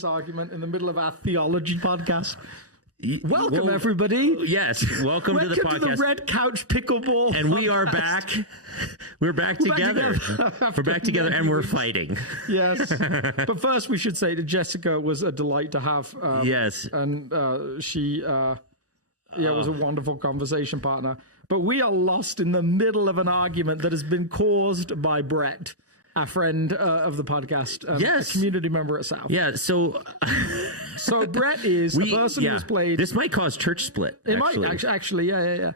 this argument in the middle of our theology podcast. Welcome, everybody. Yes, welcome to the podcast. Welcome to the Red Couch Pickleball. And we are back. We're back together. We're back together, and we're fighting. Yes. But first, we should say that Jessica was a delight to have. Yes. And she was a wonderful conversation partner. But we are lost in the middle of an argument that has been caused by Brett, our friend of the podcast, a community member at South. Yeah, so Brett is a person who's played. This might cause church split. It might actually, yeah.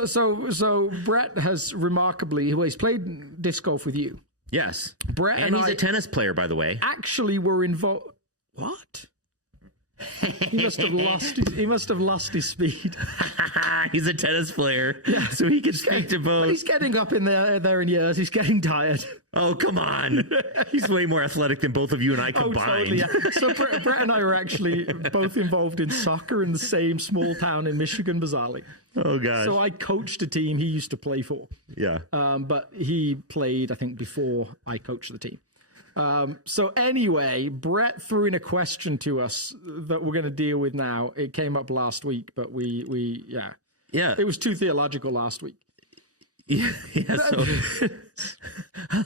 So Brett has he's played disc golf with you. Yes, Brett, and he's a tennis player, by the way. Actually, were involved. What? He must have lost his speed. He's a tennis player, so he can speak to both. But he's getting up in there in years. He's getting tired. Oh, come on. He's way more athletic than both of you and I combined. Totally, yeah. So Brett and I were actually both involved in soccer in the same small town in Michigan, bizarrely. Oh, gosh. So I coached a team he used to play for. Yeah. But he played, I think, before I coached the team. So anyway, Brett threw in a question to us that we're going to deal with now. It came up last week, but yeah. It was too theological last week. Yeah. So,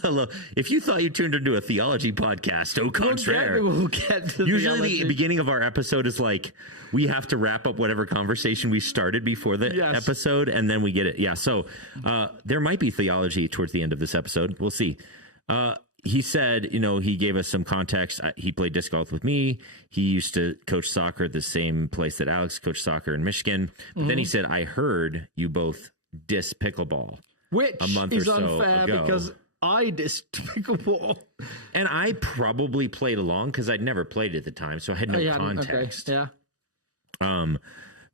hello. If you thought you tuned into a theology podcast, au contraire. We'll get to usually theology. The beginning of our episode is like, we have to wrap up whatever conversation we started before the episode, and then we get it. Yeah. So, there might be theology towards the end of this episode. We'll see. He said, he gave us some context. He played disc golf with me. He used to coach soccer at the same place that Alex coached soccer in Michigan. But then he said, I heard you both diss pickleball. Which a month is or so unfair ago. Because I dissed pickleball. And I probably played along because I'd never played at the time, so I had no context. Okay. Yeah.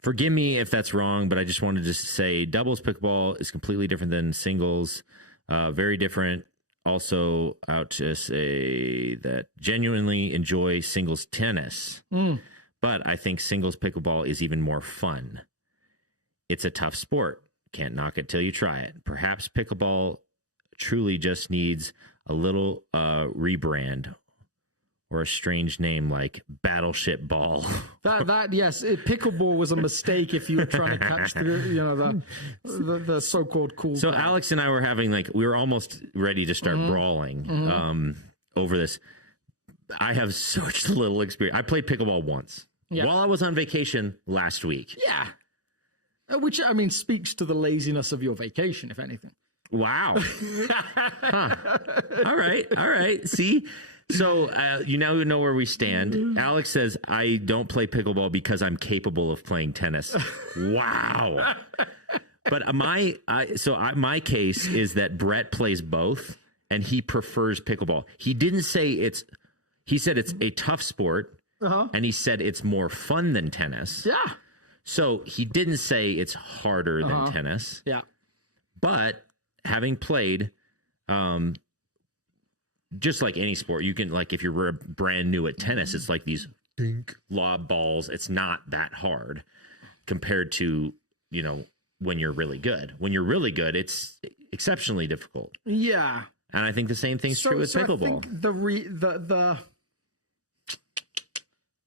Forgive me if that's wrong, but I just wanted to say doubles pickleball is completely different than singles. Very different. Also out to say that genuinely enjoy singles tennis, but I think singles pickleball is even more fun. It's a tough sport. Can't knock it till you try it. Perhaps pickleball truly just needs a little rebrand or a strange name like Battleship Ball. Pickleball was a mistake if you were trying to catch the so-called cool. So ball. Alex and I were we were almost ready to start brawling over this. I have such little experience. I played pickleball once while I was on vacation last week. Yeah. Which, speaks to the laziness of your vacation, if anything. Wow. All right. See? So you now know where we stand. Alex says, I don't play pickleball because I'm capable of playing tennis. Wow. But my case is that Brett plays both and he prefers pickleball. He didn't say he said it's a tough sport and he said it's more fun than tennis. Yeah. So he didn't say it's harder than tennis. Yeah. But having played, just like any sport, you can, like, if you're brand new at tennis, it's like these lob balls. It's not that hard compared to, when you're really good. When you're really good, it's exceptionally difficult. Yeah. And I think the same thing's true with pickleball. I think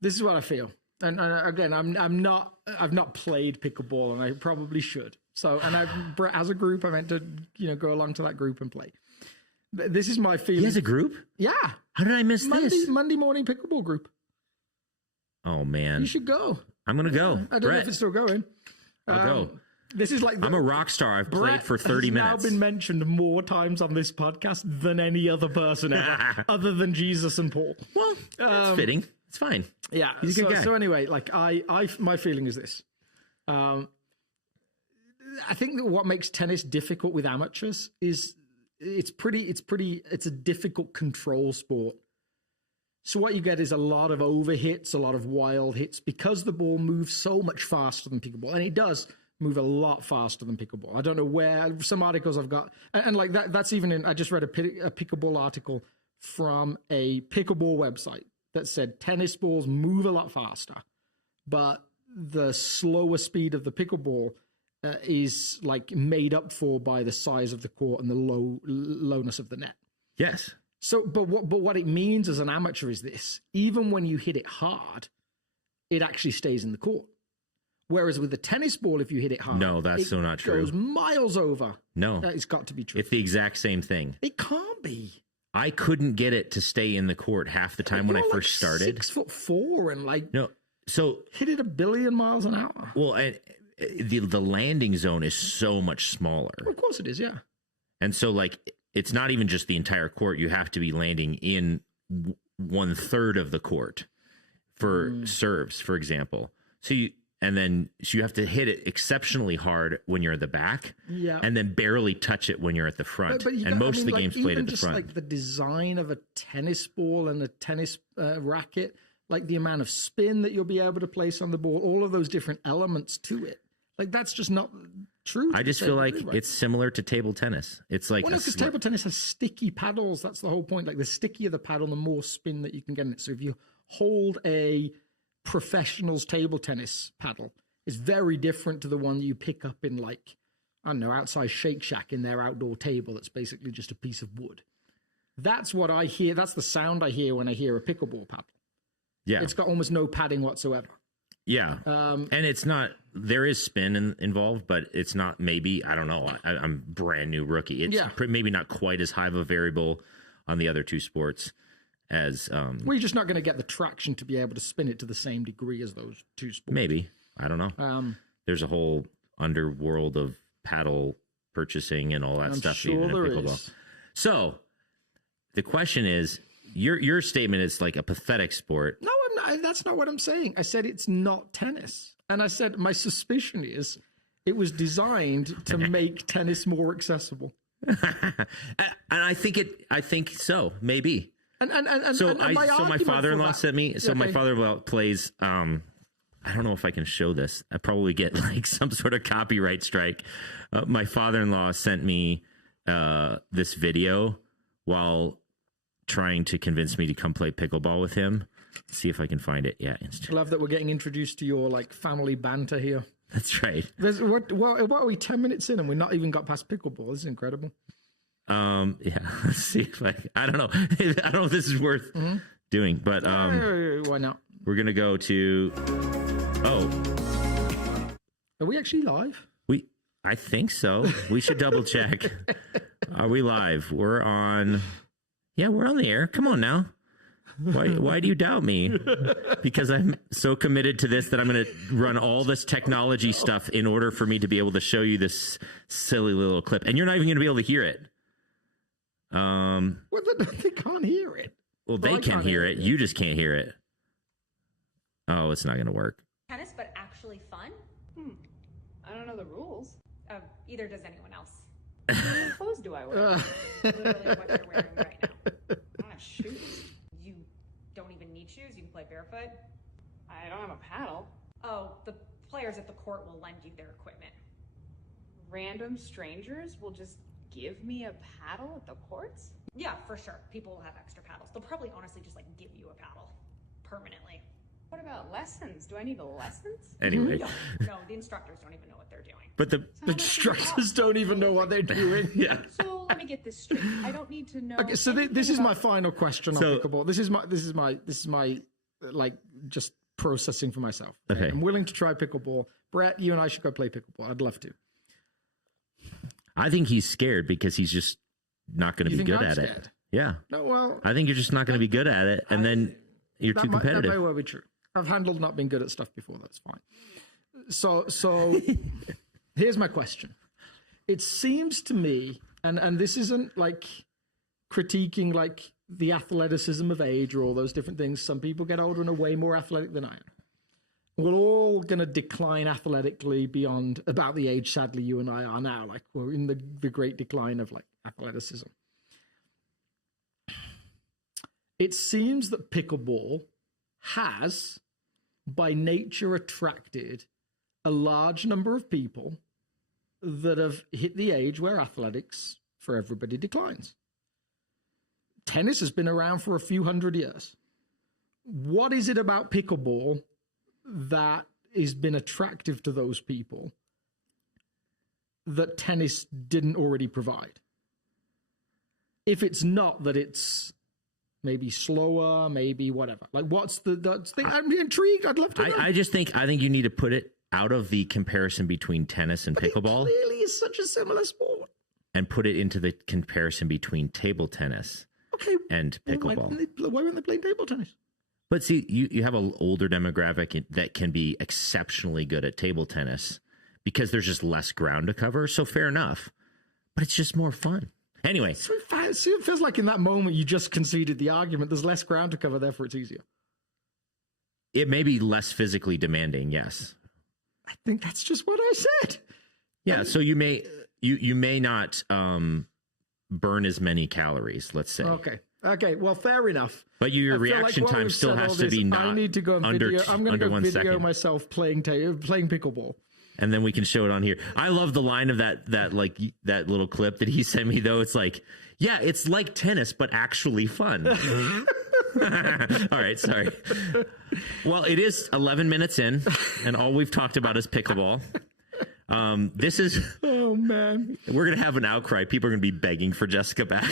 this is what I feel. And again, I've not played pickleball, and I probably should. So, as a group, I meant to, go along to that group and play. This is my feeling. He has a group? Yeah. How did I miss this? Monday morning pickleball group. Oh, man. You should go. I'm going to go. I don't know if it's still going. I'll go. This is like I'm a rock star. I've played for 30 minutes. Now been mentioned more times on this podcast than any other person ever, other than Jesus and Paul. Well, that's fitting. It's fine. Yeah. He's a good guy. So anyway, like my feeling is this. I think that what makes tennis difficult with amateurs is it's a difficult control sport. So what you get is a lot of overhits, a lot of wild hits, because the ball moves so much faster than pickleball, and it does move a lot faster than pickleball. I don't know where, some articles I've got, and like that's even in, I just read a pickleball article from a pickleball website that said tennis balls move a lot faster, but the slower speed of the pickleball is like made up for by the size of the court and the lowness of the net. Yes. So, but what it means as an amateur is this: even when you hit it hard, it actually stays in the court. Whereas with the tennis ball, if you hit it hard, No, that's so not true. It goes miles over. No, It's got to be true. it's the exact same thing. It can't be. I couldn't get it to stay in the court half the time when I You're first started. 6'4" and like No, so hit it 1 billion miles an hour. well, and the landing zone is so much smaller, Of course it is, yeah. and so like it's not even just the entire court. You have to be landing in 1/3 of the court for serves, for example. So you have to hit it exceptionally hard when you're at the back, Yeah. and then barely touch it when you're at the front. But And most of the games played even at the just front. like the design of a tennis ball and a tennis racket, like the amount of spin that you'll be able to place on the ball, all of those different elements to it. Like that's just not true. I just feel like it's similar to table tennis. It's like well, because table tennis has sticky paddles. That's the whole point. Like the stickier the paddle, the more spin that you can get in it. So if you hold a professional's table tennis paddle, it's very different to the one you pick up in like, I don't know, outside Shake Shack in their outdoor table that's basically just a piece of wood. That's what I hear. That's the sound I hear when I hear a pickleball paddle. yeah, It's got almost no padding whatsoever. yeah, and it's not. There is spin involved, but it's not. Maybe I don't know. I'm brand new rookie. It's maybe not quite as high of a variable on the other two sports as. Well, you're just not going to get the traction to be able to spin it to the same degree as those two sports. Maybe. I don't know. There's a whole underworld of paddle purchasing and all that stuff. Sure even in there pickleball. is. So the question is, your statement is like a pathetic sport. No, I'm not. That's not what I'm saying. I said it's not tennis. And I said my suspicion is it was designed to make tennis more accessible. And I think so, maybe. And So my father-in-law sent me. So my father-in-law plays. I don't know if I can show this. I probably get like some sort of copyright strike. My father-in-law sent me this video while trying to convince me to come play pickleball with him. Let's see if I can find it. Yeah, I love that we're getting introduced to your like family banter here. That's right. What are we 10 minutes in and we've not even got past pickleball? This is incredible. Yeah. Let's see if I don't know. I don't know if this is worth doing, but why not? we're gonna go to. Oh, Are we actually live? I think so. We should double check. Are we live? We're on. Yeah, we're on the air. Come on now. Why do you doubt me? Because I'm so committed to this that I'm going to run all this technology stuff in order for me to be able to show you this silly little clip. And you're not even going to be able to hear it. Well, they can't hear it. Well, they can hear it. You just can't hear it. Oh, it's not going to work. Tennis, but actually fun? I don't know the rules. Either does anyone else. What clothes do I wear? Literally what you're wearing right now. I don't have shoes. You don't even need shoes. You can play barefoot. I don't have a paddle. Oh, the players at the court will lend you their equipment. Random strangers will just give me a paddle at the courts? Yeah, for sure. People will have extra paddles. They'll probably honestly just like give you a paddle permanently. What about lessons? Do I need lessons? Anyway. No, the instructors don't even know what they're doing. But the Instructors don't even know what they're doing. yeah. So let me get this straight. I don't need to know. Okay, so this is my final question on So- pickleball. This is my like just processing for myself. Okay. I'm willing to try pickleball. Brett, you and I should go play pickleball. I'd love to. I think he's scared because he's just not going to be think good I'm at it. scared? Yeah. No, well, I think you're just not going to be good at it. And then you're too that may competitive. well be true. I've handled not being good at stuff before. That's fine. So here's my question. It seems to me, and this isn't like critiquing like the athleticism of age or all those different things. Some people get older and are way more athletic than I am. We're all going to decline athletically beyond about the age, sadly, you and I are now. Like we're in the great decline of like athleticism. It seems that pickleball has, by nature, attracted a large number of people that have hit the age where athletics for everybody declines. Tennis has been around for a few hundred years. What is it about pickleball that has been attractive to those people that tennis didn't already provide? If it's not, that it's maybe slower, maybe whatever. Like, what's the thing? I'm intrigued. I'd love to know. I think you need to put it out of the comparison between tennis and pickleball. It clearly is such a similar sport. And put it into the comparison between table tennis and pickleball. Why weren't they playing table tennis? But see, you have an older demographic that can be exceptionally good at table tennis because there's just less ground to cover. So fair enough. But it's just more fun. Anyway. So it feels like in that moment you just conceded the argument. There's less ground to cover, therefore it's easier. It may be less physically demanding, yes. I think that's just what I said. Yeah, so you may not burn as many calories, let's say. Okay, well, fair enough. But your reaction like time still has to be not I need to go and video. I'm going to go video second. myself playing pickleball. And then we can show it on here. I love the line of that little clip that he sent me, though. It's like, yeah, it's like tennis, but actually fun. All right, sorry. Well, it is 11 minutes in, and all we've talked about is pickleball. This is... Oh, man. We're going to have an outcry. People are going to be begging for Jessica back.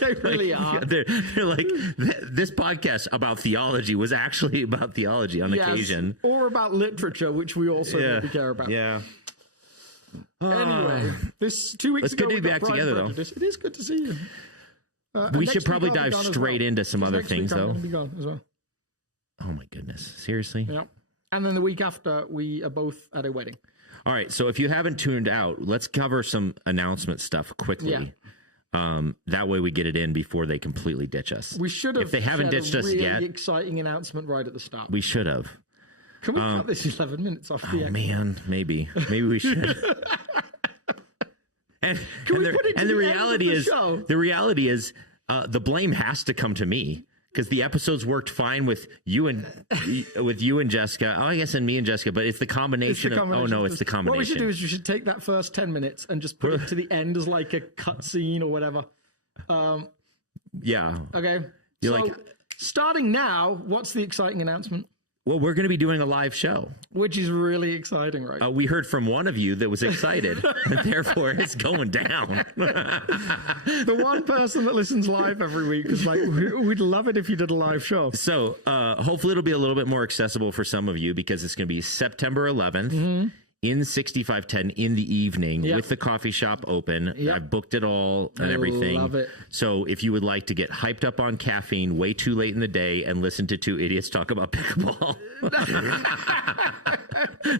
They really are. They're like, this podcast about theology was actually about theology on occasion. Or about literature, which we also maybe care about. Yeah. Anyway, this 2 weeks ago, it's good to be back together, though. It is good to see you. We should probably dive straight into some other things, though. Be gone as well. Oh, my goodness. Seriously? Yeah. And then the week after, we are both at a wedding. All right, so if you haven't tuned out, let's cover some announcement stuff quickly. Yeah. That way we get it in before they completely ditch us. We should have. If they haven't ditched us yet, exciting announcement right at the start. We should have. Can we cut this 11 minutes off the end? Man, maybe we should. and the reality is the blame has to come to me. Because the episodes worked fine with you and Jessica. Oh, I guess and me and Jessica, but it's the combination of. Oh no, it's the combination. What we should do is we should take that first 10 minutes and just put it to the end as like a cut scene or whatever. Yeah. Okay. Starting now, what's the exciting announcement? Well, we're going to be doing a live show, which is really exciting, right? We heard from one of you that was excited, and therefore it's going down. The one person that listens live every week is like, we'd love it if you did a live show. So hopefully it'll be a little bit more accessible for some of you because it's going to be September 11th. In 6510 in the evening with the coffee shop open. I've booked it all and everything. Love it. So if you would like to get hyped up on caffeine way too late in the day and listen to two idiots talk about pickleball,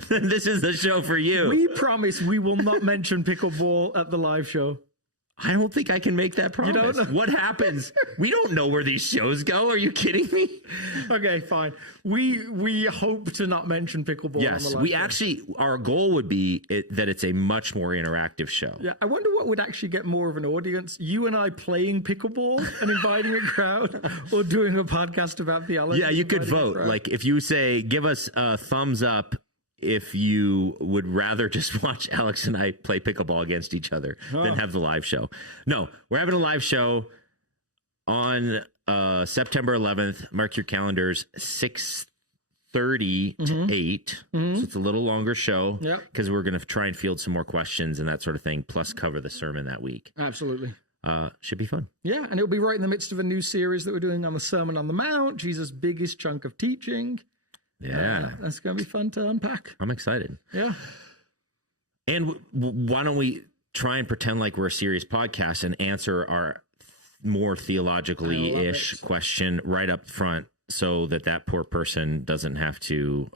then this is the show for you. We promise we will not mention pickleball at the live show. I don't think I can make that promise. You don't know? What happens? We don't know where these shows go. Are you kidding me? Okay, fine. We hope to not mention pickleball. Yes, on the live we show. actually, our goal would be that it's a much more interactive show. Yeah, I wonder what would actually get more of an audience. You and I playing pickleball and inviting a crowd, or doing a podcast about theology. Yeah, you could vote. Like if you say, give us a thumbs up if you would rather just watch Alex and I play pickleball against each other than have the live show. No, we're having a live show on September 11th. Mark your calendars, 6:30 to 8. So it's a little longer show because we're going to try and field some more questions and that sort of thing, plus cover the sermon that week. Absolutely. Should be fun. Yeah, and it'll be right in the midst of a new series that we're doing on the Sermon on the Mount, Jesus' biggest chunk of teaching. Yeah. That's going to be fun to unpack. I'm excited. Yeah. And why don't we try and pretend like we're a serious podcast and answer our more theologically-ish question right up front so that poor person doesn't have to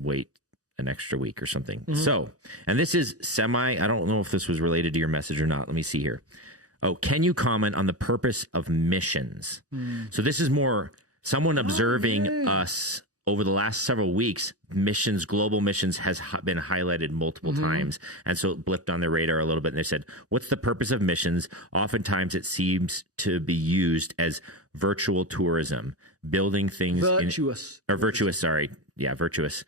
wait an extra week or something. So, and this is I don't know if this was related to your message or not. Let me see here. Oh, can you comment on the purpose of missions? So this is more someone observing us over the last several weeks. Missions, global missions has been highlighted multiple times. And so it blipped on their radar a little bit. And they said, what's the purpose of missions? Oftentimes it seems to be used as virtual tourism, building things virtuous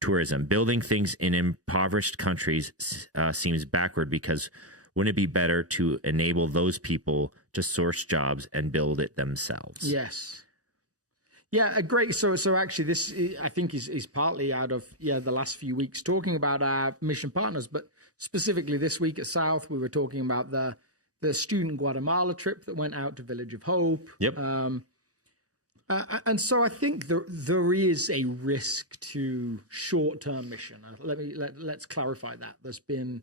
tourism. Building things in impoverished countries seems backward because wouldn't it be better to enable those people to source jobs and build it themselves? Yes. Yeah, great. So actually, this I think is partly out of the last few weeks talking about our mission partners, but specifically this week at South, we were talking about the the student Guatemala trip that went out to Village of Hope. Yep. And so I think there is a risk to short-term mission. Let's clarify that. There's been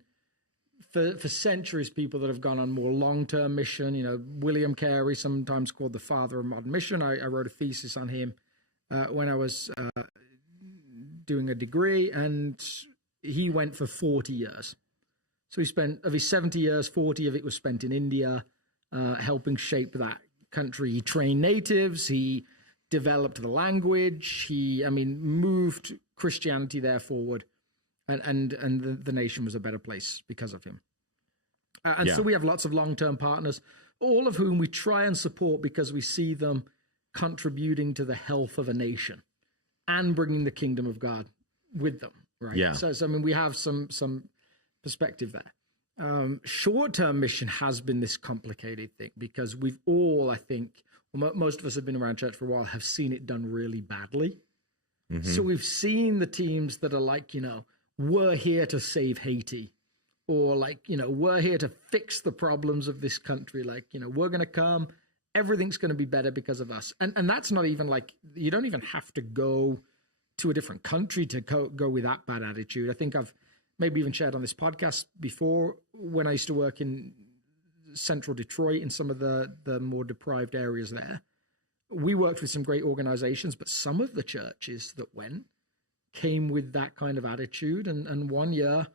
for centuries people that have gone on more long-term mission. You know, William Carey, sometimes called the father of modern mission. I wrote a thesis on him when I was doing a degree, and he went for 40 years. So he spent, of his 70 years, 40 of it was spent in India, helping shape that country. He trained natives. He developed the language. He moved Christianity there forward, and the nation was a better place because of him. So we have lots of long-term partners, all of whom we try and support because we see them contributing to the health of a nation and bringing the kingdom of God with them, right? Yeah. So we have some perspective there. Short-term mission has been this complicated thing because we've all, I think, most of us have been around church for a while, have seen it done really badly. Mm-hmm. So we've seen the teams that are like, we're here to save Haiti, or like, we're here to fix the problems of this country. Like, we're going to come, everything's going to be better because of us. And that's not even like, you don't even have to go to a different country to go with that bad attitude. I think I've maybe even shared on this podcast before, when I used to work in central Detroit in some of the more deprived areas there, we worked with some great organizations, but some of the churches that went came with that kind of attitude. And one year,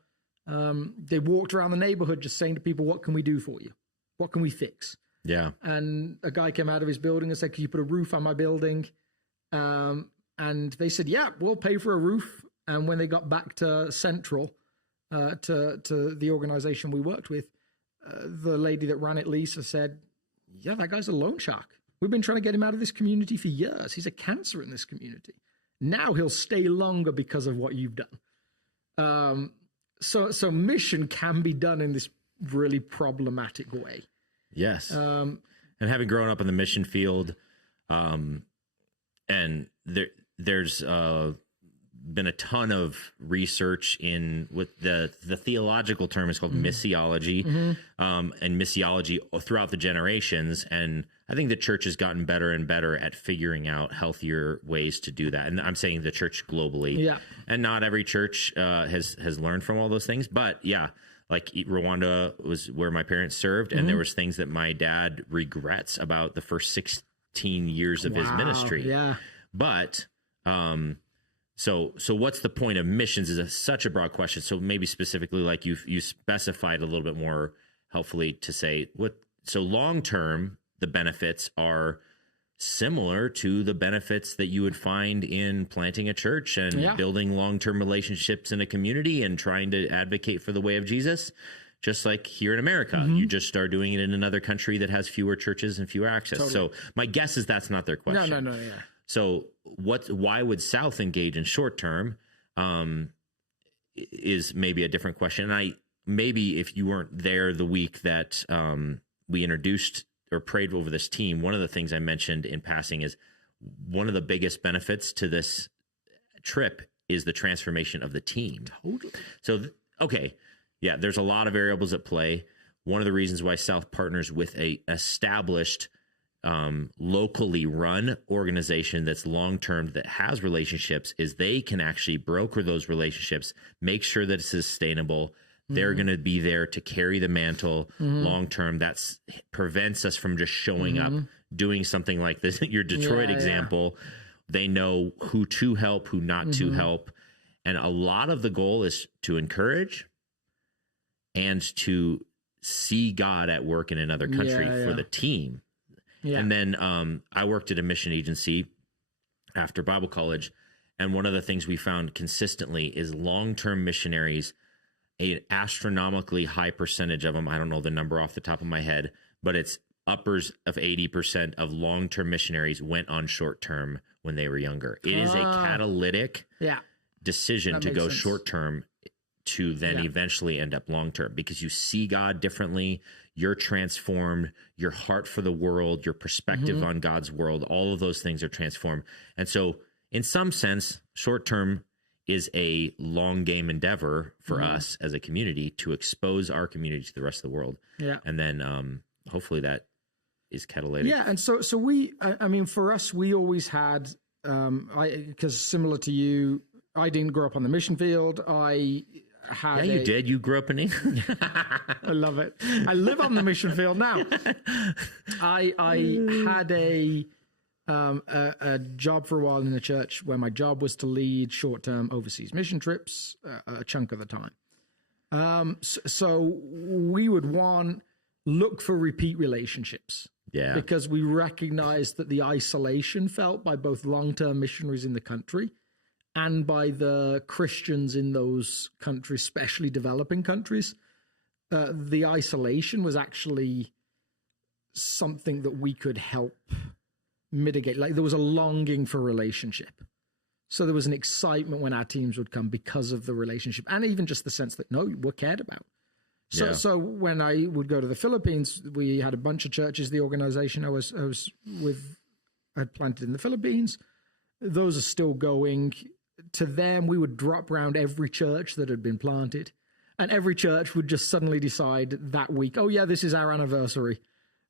they walked around the neighborhood just saying to people, what can we do for you? What can we fix? Yeah. And a guy came out of his building and said, can you put a roof on my building? And they said, yeah, we'll pay for a roof. And when they got back to Central, to the organization we worked with, the lady that ran it, Lisa, said, yeah, that guy's a loan shark. We've been trying to get him out of this community for years. He's a cancer in this community. Now he'll stay longer because of what you've done. So mission can be done in this really problematic way. Yes. And having grown up in the mission field, and there's been a ton of research in with the theological term is called missiology, and missiology throughout the generations. And I think the church has gotten better and better at figuring out healthier ways to do that. And I'm saying the church globally, and not every church has learned from all those things, but yeah, like Rwanda was where my parents served, and there was things that my dad regrets about the first 16 years of his ministry. Yeah. But, so what's the point of missions is such a broad question. So maybe specifically, like you specified a little bit more helpfully to say so long-term, the benefits are similar to the benefits that you would find in planting a church and building long-term relationships in a community and trying to advocate for the way of Jesus. Just like here in America, you just start doing it in another country that has fewer churches and fewer access. Totally. So my guess is that's not their question. No, yeah. So why would South engage in short term is maybe a different question. And maybe if you weren't there the week that we introduced or prayed over this team, one of the things I mentioned in passing is one of the biggest benefits to this trip is the transformation of the team. Totally. So, okay. Yeah, there's a lot of variables at play. One of the reasons why South partners with a established, locally run organization that's long-term, that has relationships, is they can actually broker those relationships, make sure that it's sustainable. They're going to be there to carry the mantle long-term. That prevents us from just showing up, doing something like this. Your Detroit example, they know who to help, who not to help. And a lot of the goal is to encourage and to see God at work in another country for the team. Yeah. And then I worked at a mission agency after Bible college, and one of the things we found consistently is long-term missionaries, an astronomically high percentage of them, I don't know the number off the top of my head, but it's uppers of 80% of long-term missionaries went on short-term when they were younger. It is a catalytic decision to go short-term to then eventually end up long-term, because you see God differently, you're transformed, your heart for the world, your perspective on God's world, all of those things are transformed. And so in some sense, short-term is a long game endeavor for us as a community to expose our community to the rest of the world. Yeah. And then hopefully that is catalytic. Yeah. And so we, I mean, for us, we always had, because similar to you, I didn't grow up on the mission field. I had you did. You grew up in England. I love it. I live on the mission field now. I had a job for a while in the church where my job was to lead short-term overseas mission trips a chunk of the time. So we would look for repeat relationships. Yeah. Because we recognized that the isolation felt by both long-term missionaries in the country and by the Christians in those countries, especially developing countries, the isolation was actually something that we could help mitigate. Like there was a longing for relationship. So there was an excitement when our teams would come because of the relationship and even just the sense that, no, we're cared about. So when I would go to the Philippines, we had a bunch of churches, the organization I was with had planted in the Philippines. Those are still going. To them, we would drop around every church that had been planted. And every church would just suddenly decide that week, oh yeah, this is our anniversary.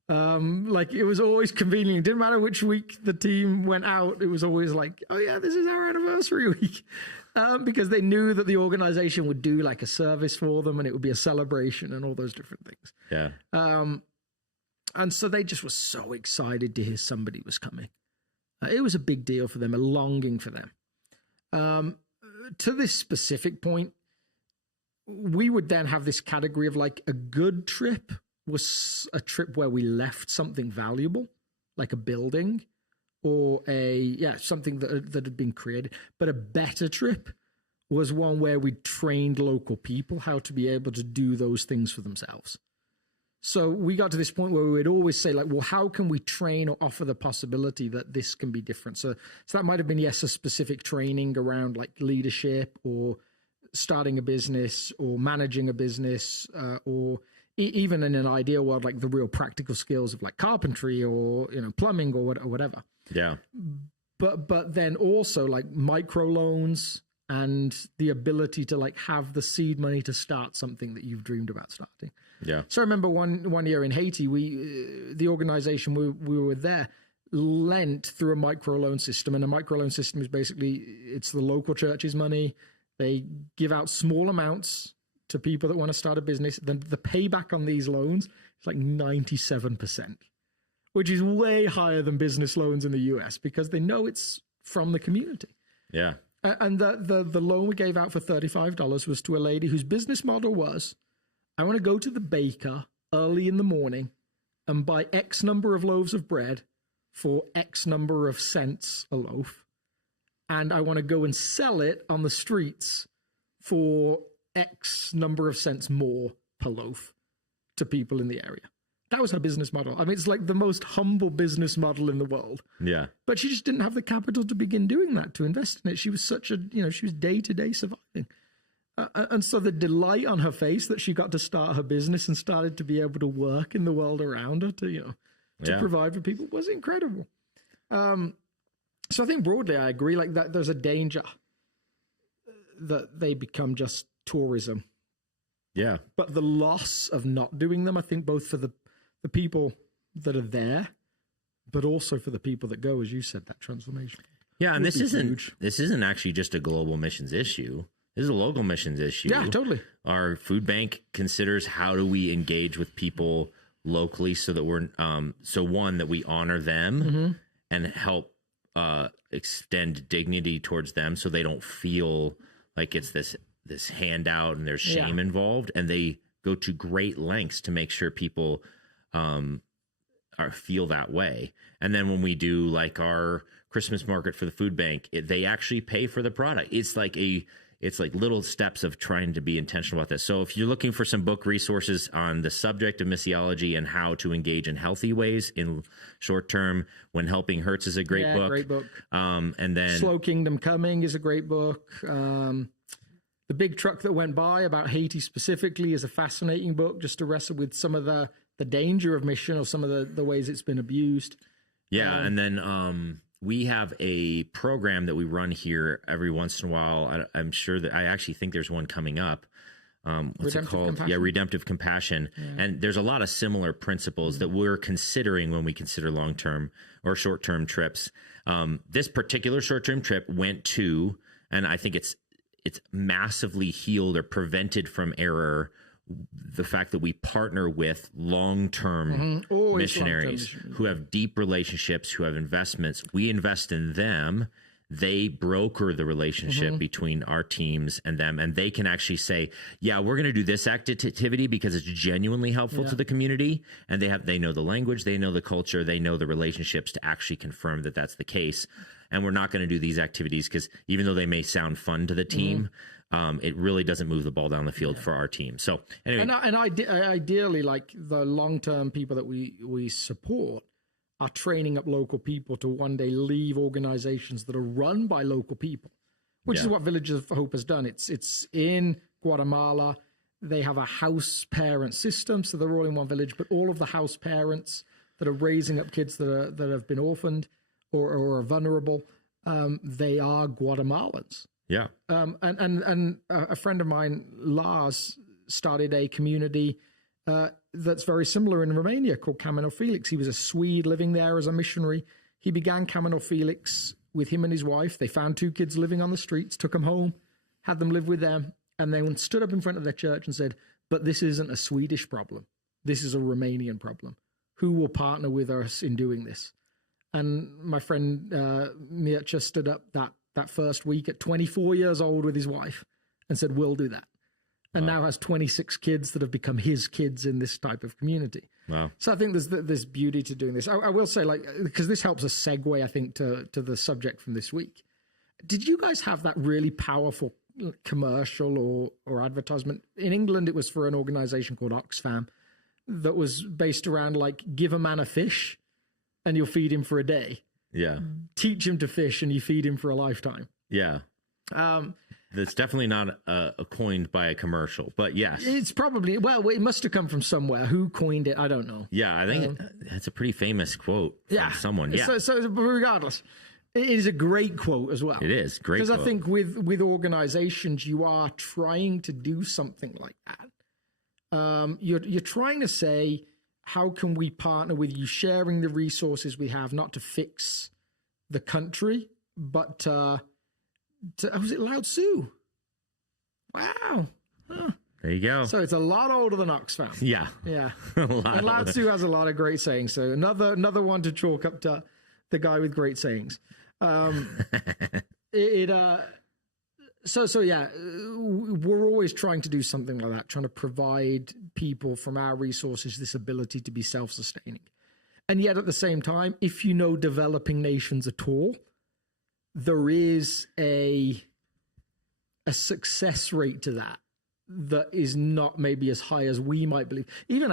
Like it was always convenient. It didn't matter which week the team went out. It was always like, oh yeah, this is our anniversary week. Because they knew that the organization would do like a service for them and it would be a celebration and all those different things. Yeah. And so they just were so excited to hear somebody was coming. It was a big deal for them, a longing for them. To this specific point, we would then have this category of like a good trip was a trip where we left something valuable, like a building or something that had been created. But a better trip was one where we trained local people how to be able to do those things for themselves. So we got to this point where we would always say like, well, how can we train or offer the possibility that this can be different? So that might have been, yes, a specific training around like leadership or starting a business or managing a business or even in an ideal world, like the real practical skills of like carpentry or, plumbing or whatever. Yeah. But then also like microloans and the ability to like have the seed money to start something that you've dreamed about starting. Yeah. So I remember one year in Haiti, the organization we were there lent through a microloan system, and a microloan system is basically it's the local church's money. They give out small amounts to people that want to start a business. Then the payback on these loans is like 97%, which is way higher than business loans in the US because they know it's from the community. Yeah. And the loan we gave out for $35 was to a lady whose business model was, I want to go to the baker early in the morning and buy X number of loaves of bread for X number of cents a loaf. And I want to go and sell it on the streets for X number of cents more per loaf to people in the area. That was her business model. I mean, it's like the most humble business model in the world. Yeah. But she just didn't have the capital to begin doing that, to invest in it. She was she was day-to-day surviving. And so the delight on her face that she got to start her business and started to be able to work in the world around her to provide for people was incredible. So I think broadly I agree like that there's a danger that they become just tourism. Yeah. But the loss of not doing them, I think both for the people that are there, but also for the people that go, as you said, that transformation. Yeah, and this isn't actually just a global missions issue. This is a local missions issue. Yeah, totally. Our food bank considers how do we engage with people locally so that we're that we honor them and help extend dignity towards them so they don't feel like it's this handout and there's shame involved, and they go to great lengths to make sure people feel that way. And then when we do like our Christmas market for the food bank, they actually pay for the product. It's like little steps of trying to be intentional about this. So if you're looking for some book resources on the subject of missiology and how to engage in healthy ways in short term when helping hurts is a great book. Great book. And then Slow Kingdom Coming is a great book. The Big Truck That Went By about Haiti specifically is a fascinating book just to wrestle with some of the danger of mission or some of the ways it's been abused. Yeah. And then we have a program that we run here every once in a while. I'm sure that I actually think there's one coming up. What's it called? Compassion? Yeah, redemptive compassion. Yeah. And there's a lot of similar principles that we're considering when we consider long-term or short-term trips. This particular short-term trip went to, and I think it's massively healed or prevented from error, the fact that we partner with long-term missionaries who have deep relationships, who have investments. We invest in them. They broker the relationship between our teams and them, and they can actually say, yeah, we're going to do this activity because it's genuinely helpful to the community. And they know the language, they know the culture, they know the relationships to actually confirm that that's the case. And we're not going to do these activities because even though they may sound fun to the team, it really doesn't move the ball down the field for our team. So anyway. And ideally, like the long-term people that we support are training up local people to one day leave organizations that are run by local people, which is what Village of Hope has done. It's in Guatemala. They have a house parent system, so they're all in one village, but all of the house parents that are raising up kids that have been orphaned or are vulnerable, they are Guatemalans. Yeah. And a friend of mine, Lars, started a community that's very similar in Romania called Camino Felix. He was a Swede living there as a missionary. He began Camino Felix with him and his wife. They found 2 kids living on the streets, took them home, had them live with them, and then stood up in front of their church and said, but this isn't a Swedish problem. This is a Romanian problem. Who will partner with us in doing this? And my friend Mircea stood up that first week at 24 years old with his wife and said, we'll do that. And now has 26 kids that have become his kids in this type of community. Wow. So I think there's beauty to doing this. I will say, like, because this helps us segue, I think, to the subject from this week. Did you guys have that really powerful commercial or advertisement? In England, it was for an organization called Oxfam that was based around, like, give a man a fish and you'll feed him for a day. Yeah. Teach him to fish and you feed him for a lifetime. Yeah. That's definitely not coined by a commercial, but yes. It's probably, well, it must have come from somewhere. Who coined it? I don't know. Yeah, I think it's a pretty famous quote from someone. Yeah. So regardless, it is a great quote as well. It is great. Because I think with organizations, you are trying to do something like that. You're trying to say, how can we partner with you, sharing the resources we have, not to fix the country, but was it Lao Tzu? Wow. Huh. There you go. So it's a lot older than Oxfam. Yeah. Yeah. And Lao Tzu has a lot of great sayings. So another one to chalk up to the guy with great sayings. So yeah, we're always trying to do something like that, trying to provide people from our resources this ability to be self-sustaining. And yet at the same time, if you know developing nations at all, there is a success rate to that is not maybe as high as we might believe. Even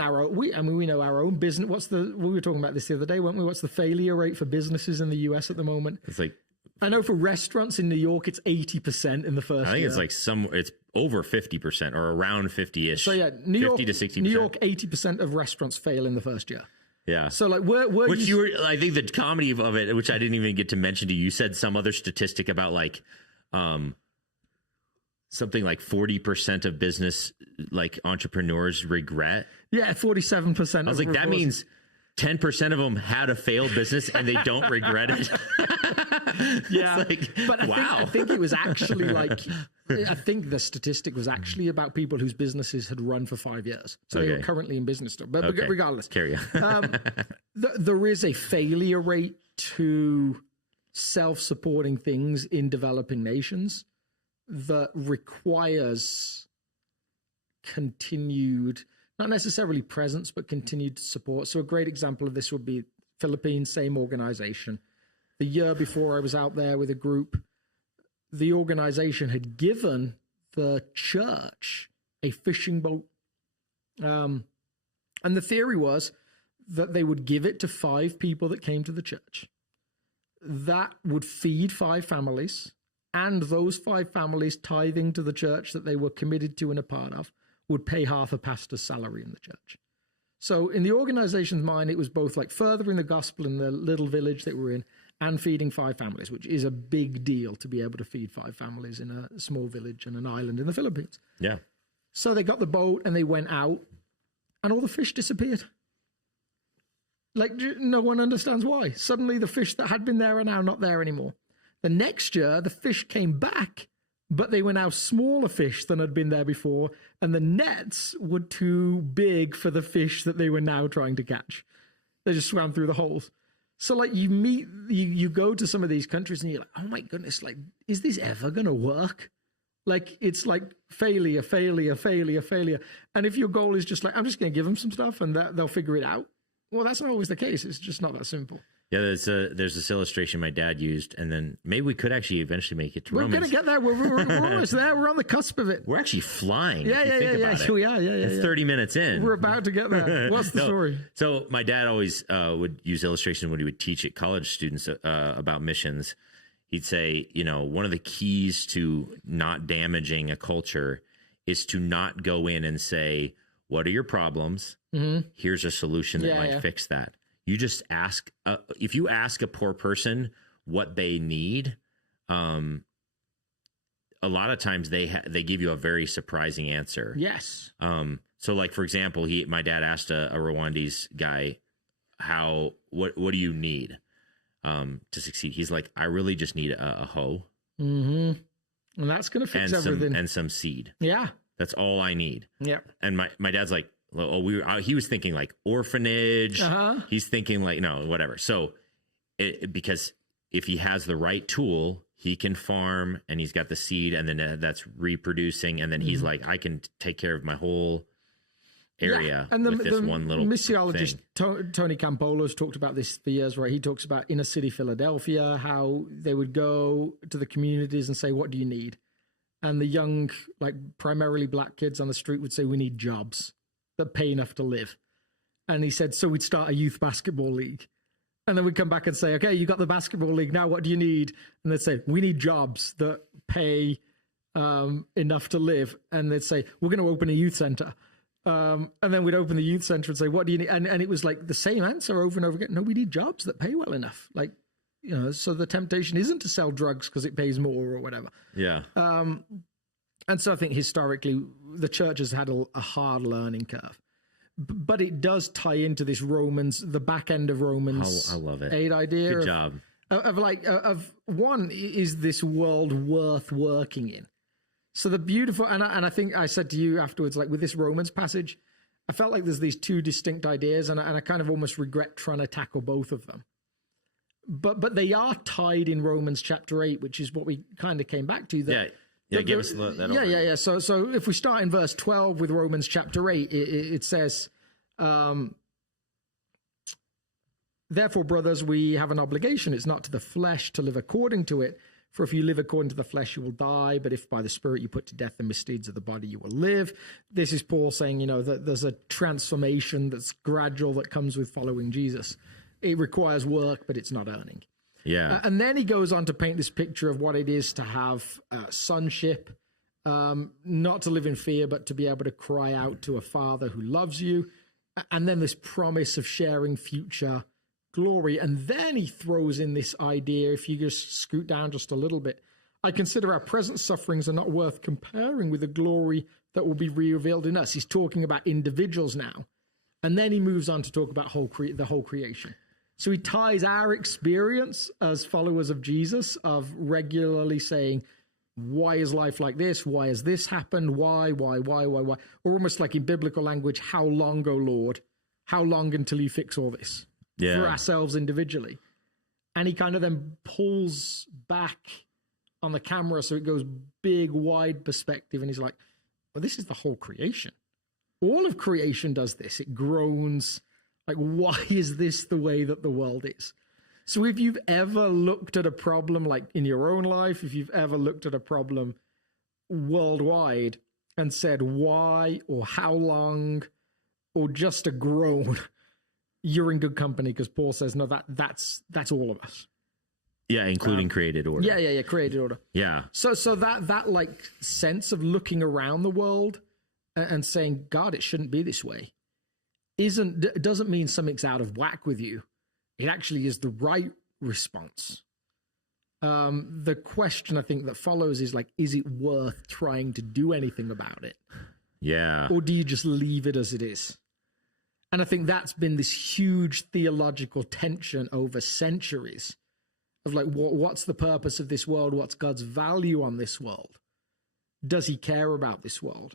we know our own business. We were talking about this the other day, weren't we? What's the failure rate for businesses in the US at the moment? It's like, I know for restaurants in New York, it's 80% in the first year. I think it's like it's over 50% or around 50-ish. So yeah, New York, 50 to 60%. New York, 80% of restaurants fail in the first year. Yeah. So like I think the comedy of it, which I didn't even get to mention to you, you said some other statistic about like something like 40% of business like entrepreneurs regret. Yeah, 47%. I was like, that means 10% of them had a failed business and they don't regret it. Yeah, but wow. I think it was actually like, I think the statistic was actually about people whose businesses had run for 5 years. So they were currently in business still. But regardless. Carry on. There is a failure rate to self-supporting things in developing nations that requires continued, not necessarily presence, but continued support. So a great example of this would be Philippines, same organization. The year before I was out there with a group, the organization had given the church a fishing boat. And the theory was that they would give it to 5 people that came to the church. That would feed 5 families, and those 5 families tithing to the church that they were committed to and a part of would pay half a pastor's salary in the church. So in the organization's mind, it was both like furthering the gospel in the little village that we're in and feeding 5 families, which is a big deal to be able to feed 5 families in a small village and an island in the Philippines. Yeah. So they got the boat and they went out, and all the fish disappeared. Like, no one understands why. Suddenly the fish that had been there are now not there anymore. The next year, the fish came back, but they were now smaller fish than had been there before, and the nets were too big for the fish that they were now trying to catch. They just swam through the holes. So, like, you go to some of these countries and you're like, oh my goodness, like, is this ever going to work? Like, it's like failure. And if your goal is just like, I'm just going to give them some stuff and they'll figure it out. Well, that's not always the case. It's just not that simple. Yeah, there's this illustration my dad used, and then maybe we could actually eventually make it to Romans. We're going to get there. We're almost there. We're on the cusp of it. We're actually flying. Yeah. We are. It's 30 minutes in. We're about to get there. What's the story? So my dad always would use illustrations when he would teach at college students about missions. He'd say, one of the keys to not damaging a culture is to not go in and say, what are your problems? Mm-hmm. Here's a solution that might fix that. You just ask, if you ask a poor person what they need, a lot of times they give you a very surprising answer. Yes. So like, for example, my dad asked a Rwandese guy, what do you need to succeed? He's like, I really just need a hoe. Mm-hmm. And that's going to fix everything. And some seed. Yeah. That's all I need. Yeah. And my dad's like, he was thinking like orphanage. Uh-huh. He's thinking like, no, whatever. So because if he has the right tool, he can farm and he's got the seed and then that's reproducing. And then he's like, I can take care of my whole area and with this one little missiologist thing. Tony Campolo's talked about this for years, right? He talks about inner city Philadelphia, how they would go to the communities and say, what do you need? And the young, like primarily black kids on the street would say, we need jobs that pay enough to live. And he said, so we'd start a youth basketball league. And then we'd come back and say, okay, you got the basketball league. Now what do you need? And they'd say, we need jobs that pay enough to live. And they'd say, we're going to open a youth center. And then we'd open the youth center and say, what do you need? And it was like the same answer over and over again. No, we need jobs that pay well enough. Like, so the temptation isn't to sell drugs because it pays more or whatever. Yeah. And so I think historically the church has had a hard learning curve, but it does tie into this the back end of Romans. I love it. 8 idea. Good job. Of one, is this world worth working in? So the beautiful, and I think I said to you afterwards, like with this Romans passage, I felt like there's these 2 distinct ideas, and I kind of almost regret trying to tackle both of them. But they are tied in Romans chapter 8, which is what we kind of came back to. Give us that. Yeah. So if we start in verse 12 with Romans chapter 8, it says, therefore, brothers, we have an obligation. It's not to the flesh to live according to it. For if you live according to the flesh, you will die. But if by the Spirit you put to death the misdeeds of the body, you will live. This is Paul saying, that there's a transformation that's gradual that comes with following Jesus. It requires work, but it's not earning. Yeah. And then he goes on to paint this picture of what it is to have sonship, not to live in fear, but to be able to cry out to a father who loves you. And then this promise of sharing future glory. And then he throws in this idea, if you just scoot down just a little bit, I consider our present sufferings are not worth comparing with the glory that will be revealed in us. He's talking about individuals now. And then he moves on to talk about the whole creation. So he ties our experience as followers of Jesus of regularly saying, why is life like this? Why has this happened? Why? Or almost like in biblical language, how long, O Lord? How long until you fix all this? Yeah. For ourselves individually. And he kind of then pulls back on the camera so it goes big, wide perspective. And he's like, well, this is the whole creation. All of creation does this. It groans. Like, why is this the way that the world is? So if you've ever looked at a problem like in your own life, if you've ever looked at a problem worldwide and said why or how long or just a groan, you're in good company, because Paul says, no, that's all of us. Yeah, including created order. Yeah, created order. Yeah. So that like sense of looking around the world and saying, God, it shouldn't be this way, doesn't mean something's out of whack with you. It actually is the right response. The question I think that follows is like, is it worth trying to do anything about it? Yeah. Or do you just leave it as it is? And I think that's been this huge theological tension over centuries of like, what's the purpose of this world? What's God's value on this world? Does he care about this world?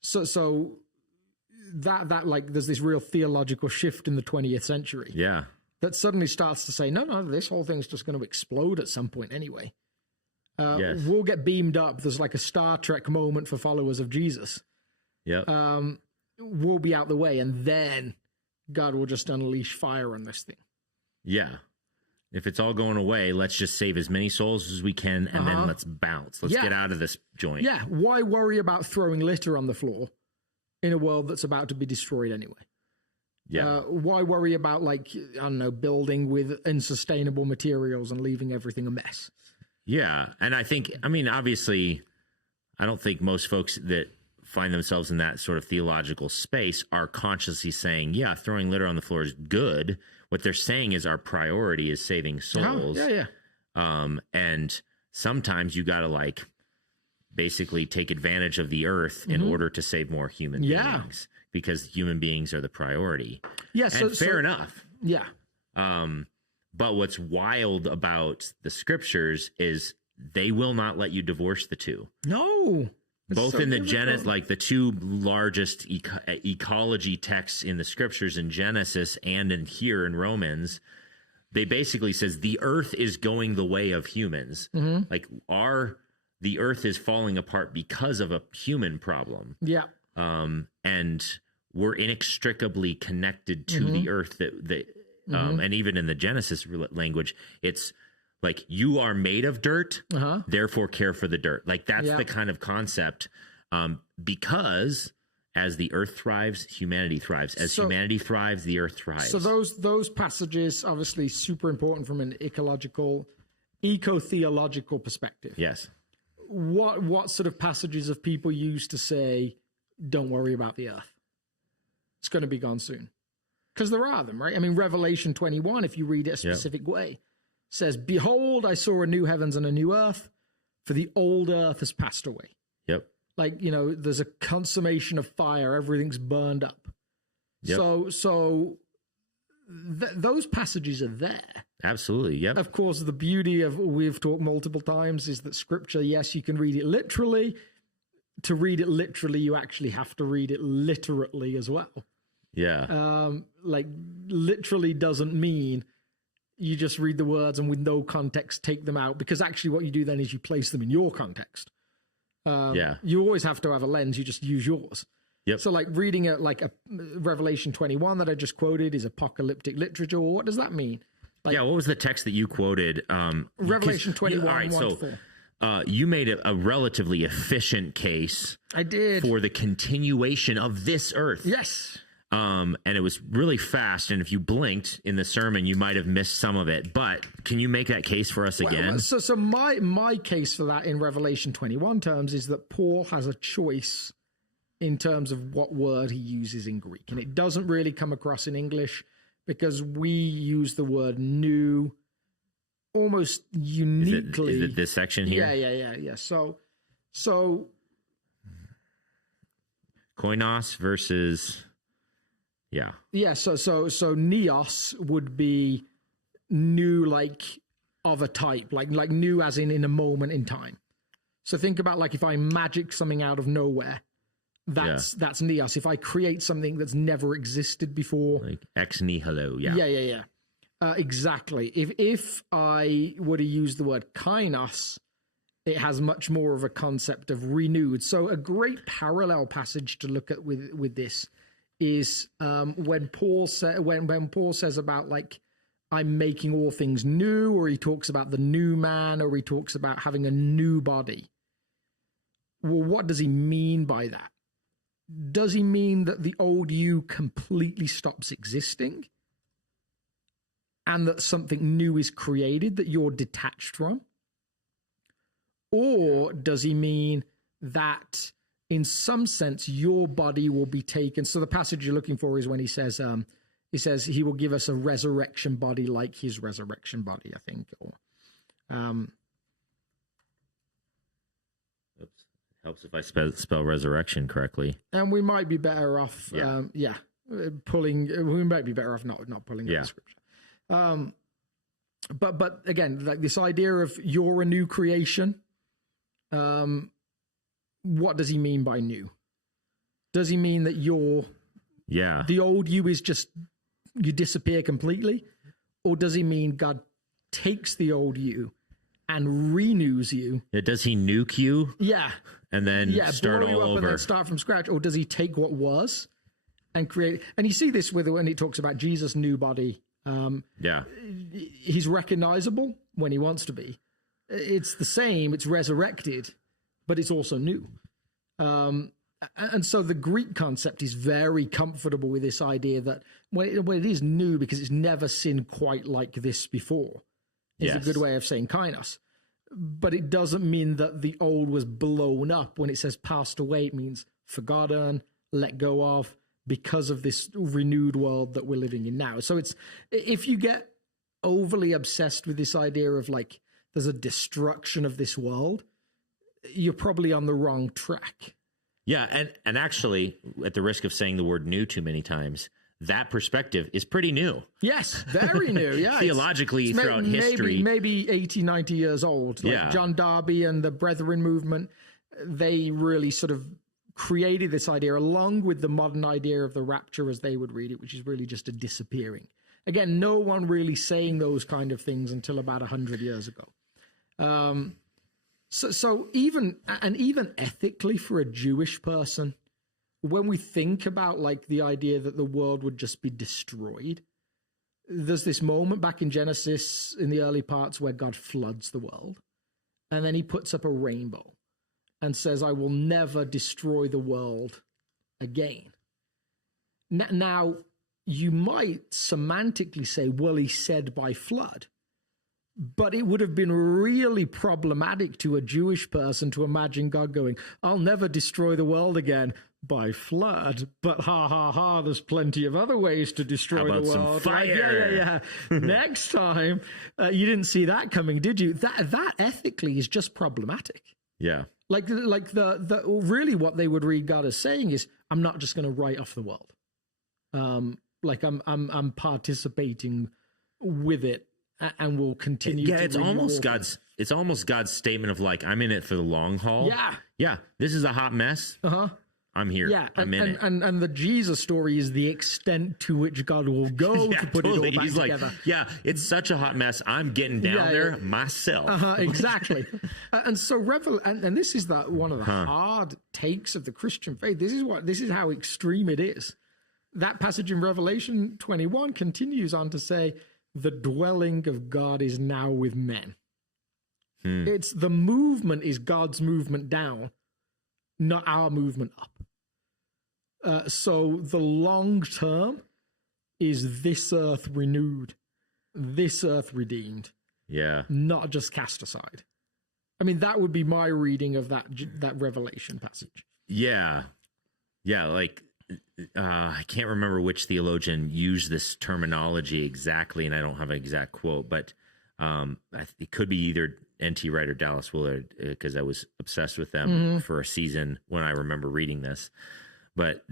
So that like, there's this real theological shift in the 20th century. Yeah. That suddenly starts to say, no, this whole thing's just going to explode at some point anyway. Yes. We'll get beamed up. There's like a Star Trek moment for followers of Jesus. Yep. We'll be out the way, and then God will just unleash fire on this thing. Yeah. If it's all going away, let's just save as many souls as we can, and then let's bounce. Let's get out of this joint. Yeah. Why worry about throwing litter on the floor in a world that's about to be destroyed anyway? Yeah. Why worry about, like, I don't know, building with unsustainable materials and leaving everything a mess? Yeah. And I think, I mean, obviously, I don't think most folks that find themselves in that sort of theological space are consciously saying, yeah, throwing litter on the floor is good. What they're saying is our priority is saving souls. Yeah. And sometimes you got to like basically take advantage of the earth in order to save more human beings, because human beings are the priority. Yeah. And fair enough. Yeah. But what's wild about the scriptures is they will not let you divorce the two. No. Both so in the Genesis, like the two largest ecology texts in the scriptures in Genesis and in here in Romans, they basically says the earth is going the way of humans. Like the earth is falling apart because of a human problem. Yeah. And we're inextricably connected to the earth and even in the Genesis language, it's like, you are made of dirt, therefore care for the dirt. Like, that's the kind of concept, because as the earth thrives, humanity thrives. As humanity thrives, the earth thrives. So those passages, obviously super important from an eco-theological perspective. Yes. What sort of passages have people used to say, don't worry about the earth? It's going to be gone soon. Because there are them, right? I mean, Revelation 21, if you read it a specific way, says, behold, I saw a new heavens and a new earth, for the old earth has passed away. Yep. Like, you know, there's a consummation of fire. Everything's burned up. Yep. So those passages are there. Absolutely. Yep. Of course, the beauty of, we've talked multiple times, is that scripture, yes, you can read it literally. To read it literally, you actually have to read it literally as well. Yeah. Like, literally doesn't mean you just read the words and with no context take them out, because actually what you do then is you place them in your context. You always have to have a lens. You just use yours. Yep. So like reading a Revelation 21 that I just quoted is apocalyptic literature. Well, what does that mean? Like, what was the text that you quoted? Revelation 21. All right, so you made a relatively efficient case. I did. For the continuation of this earth. Yes. And it was really fast, and if you blinked in the sermon, you might have missed some of it. But can you make that case for us again? So my case for that in Revelation 21 terms is that Paul has a choice in terms of what word he uses in Greek, and it doesn't really come across in English because we use the word new almost uniquely. Is it this section here? Yeah. So koinos versus. Yeah. So neos would be new, like of a type, like new as in a moment in time. So think about like if I magic something out of nowhere, that's neos. If I create something that's never existed before, like ex nihilo. Yeah. Exactly. If I were to use the word kainos, it has much more of a concept of renewed. So a great parallel passage to look at with this is when Paul says about like, I'm making all things new, or he talks about the new man, or he talks about having a new body. Well, what does he mean by that? Does he mean that the old you completely stops existing and that something new is created that you're detached from? Or does he mean that in some sense, your body will be taken? So the passage you're looking for is when he says, He says he will give us a resurrection body like his resurrection body, I think. Or, Oops. Helps if I spell resurrection correctly. and we might be better off, we might be better off not pulling the scripture. But again, like this idea of you're a new creation, what does he mean by new? Does he mean that the old you is just, you disappear completely? Or does he mean God takes the old you and renews you? Does he nuke you? Yeah. And then start blow you all up over. and then start from scratch? Or does he take what was and create? And you see this when he talks about Jesus' new body. He's recognizable when he wants to be. It's the same, it's resurrected, but it's also new. And so the Greek concept is very comfortable with this idea that it is new because it's never sinned quite like this before. It's a good way of saying kainos. But it doesn't mean that the old was blown up. When it says passed away, it means forgotten, let go of, because of this renewed world that we're living in now. So it's, if you get overly obsessed with this idea of like, there's a destruction of this world, you're probably on the wrong track. Yeah, and actually, at the risk of saying the word new too many times, that perspective is pretty new. Yes, very new, yeah. Theologically, throughout history. Maybe 80, 90 years old. Like John Darby and the Brethren movement, they really sort of created this idea along with the modern idea of the rapture as they would read it, which is really just a disappearing. Again, no one really saying those kind of things until about 100 years ago. So even ethically for a Jewish person, when we think about like the idea that the world would just be destroyed, there's this moment back in Genesis in the early parts where God floods the world, and then he puts up a rainbow and says, I will never destroy the world again. Now, you might semantically say, well, he said by flood. But it would have been really problematic to a Jewish person to imagine God going, I'll never destroy the world again by flood, but ha ha ha, there's plenty of other ways to destroy the world. Some fire? Yeah. Next time, you didn't see that coming, did you? That ethically is just problematic. Yeah. Like the really what they would read God as saying is, I'm not just going to write off the world. Like I'm participating with it. And will continue. Yeah, it's almost God's statement of like, I'm in it for the long haul. Yeah. This is a hot mess. I'm here. Yeah, I'm in it. And the Jesus story is the extent to which God will go to put it all back together. Like, it's such a hot mess. I'm getting down there myself. Exactly. And so and this is one of the hard takes of the Christian faith. This is how extreme it is. That passage in Revelation 21 continues on to say, the dwelling of God is now with men. It's the movement is God's movement down, not our movement up. So the long term is this earth renewed, this earth redeemed. Yeah. Not just cast aside. I mean, that would be my reading of that Revelation passage. Yeah. Yeah, like, I can't remember which theologian used this terminology exactly, and I don't have an exact quote, but it could be either N.T. Wright or Dallas Willard, because I was obsessed with them for a season when I remember reading this. But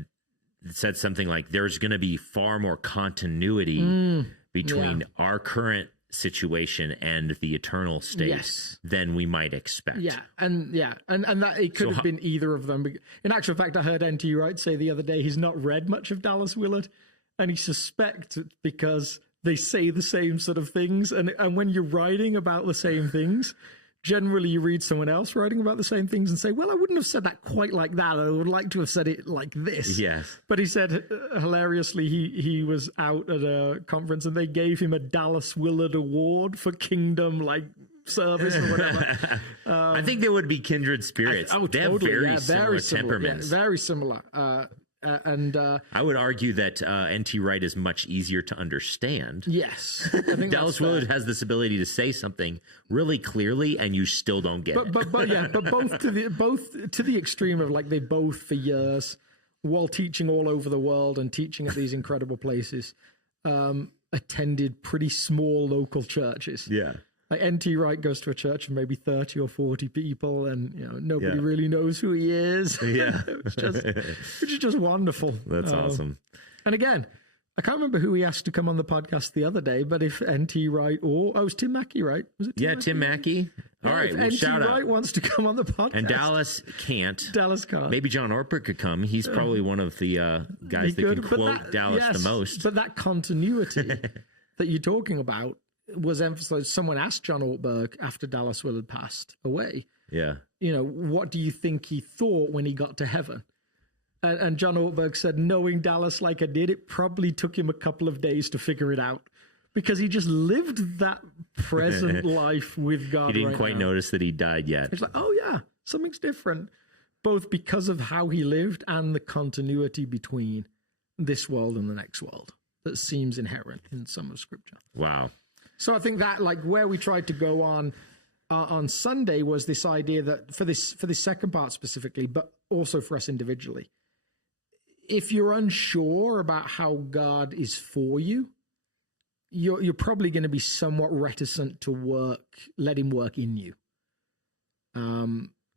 it said something like, there's going to be far more continuity between our current situation and the eternal state than we might expect. And that it could have been either of them. In actual fact, I heard N.T. Wright say the other day he's not read much of Dallas Willard, and he suspects it's because they say the same sort of things, and when you're writing about the same things, generally you read someone else writing about the same things and say, well, I wouldn't have said that quite like that. I would like to have said it like this. Yes. But he said, hilariously, he was out at a conference and they gave him a Dallas Willard Award for kingdom, like, service or whatever. I think they would be kindred spirits. They have very similar temperaments. Yeah, very similar. And I would argue that N.T. Wright is much easier to understand. Yes, I think Dallas Willard has this ability to say something really clearly, and you still don't get it. But both to the extreme of like they both for years while teaching all over the world and teaching at these incredible places, attended pretty small local churches. Yeah. Like N.T. Wright goes to a church of maybe 30 or 40 people, and nobody really knows who he is. Yeah. which is just wonderful. That's awesome. And again, I can't remember who he asked to come on the podcast the other day, but if N.T. Wright it was Tim Mackey, right? Was it Tim Mackey. All right, if well, N.T. shout Wright out. wants to come on the podcast. And Dallas can't. Dallas can't. Maybe John Ortberg could come. He's probably one of the guys that can quote Dallas the most. But that continuity that you're talking about was emphasized. Someone asked John Ortberg after Dallas Willard passed away, Yeah. What do you think he thought when he got to heaven? And John Ortberg said, knowing Dallas like I did, it probably took him a couple of days to figure it out because he just lived that present life with God. He didn't quite notice that he died yet. It's like, oh yeah, something's different, both because of how he lived and the continuity between this world and the next world that seems inherent in some of Scripture. Wow. So I think that, like, where we tried to go on Sunday was this idea that for this second part specifically, but also for us individually, if you're unsure about how God is for you, you're probably going to be somewhat reticent to let him work in you.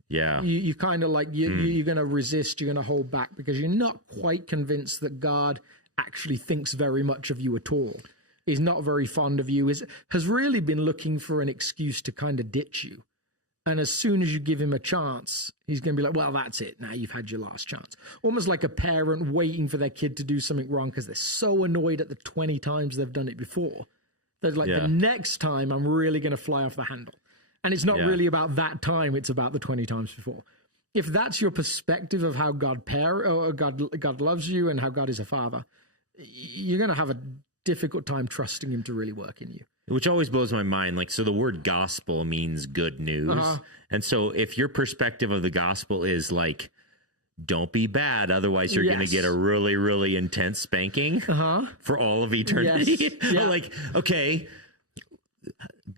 Yeah. You kind of like, you're going to resist, you're going to hold back because you're not quite convinced that God actually thinks very much of you at all. Is not very fond of you, has really been looking for an excuse to kind of ditch you. And as soon as you give him a chance, he's going to be like, well, that's it. Now you've had your last chance. Almost like a parent waiting for their kid to do something wrong because they're so annoyed at the 20 times they've done it before. They're like, the next time I'm really going to fly off the handle. And it's not really about that time. It's about the 20 times before. If that's your perspective of how God loves you and how God is a father, you're going to have a difficult time trusting him to really work in you. Which always blows my mind. Like, so the word gospel means good news. And so if your perspective of the gospel is like, don't be bad, otherwise you're going to get a really, really intense spanking for all of eternity. Yes. Yeah. Like, okay,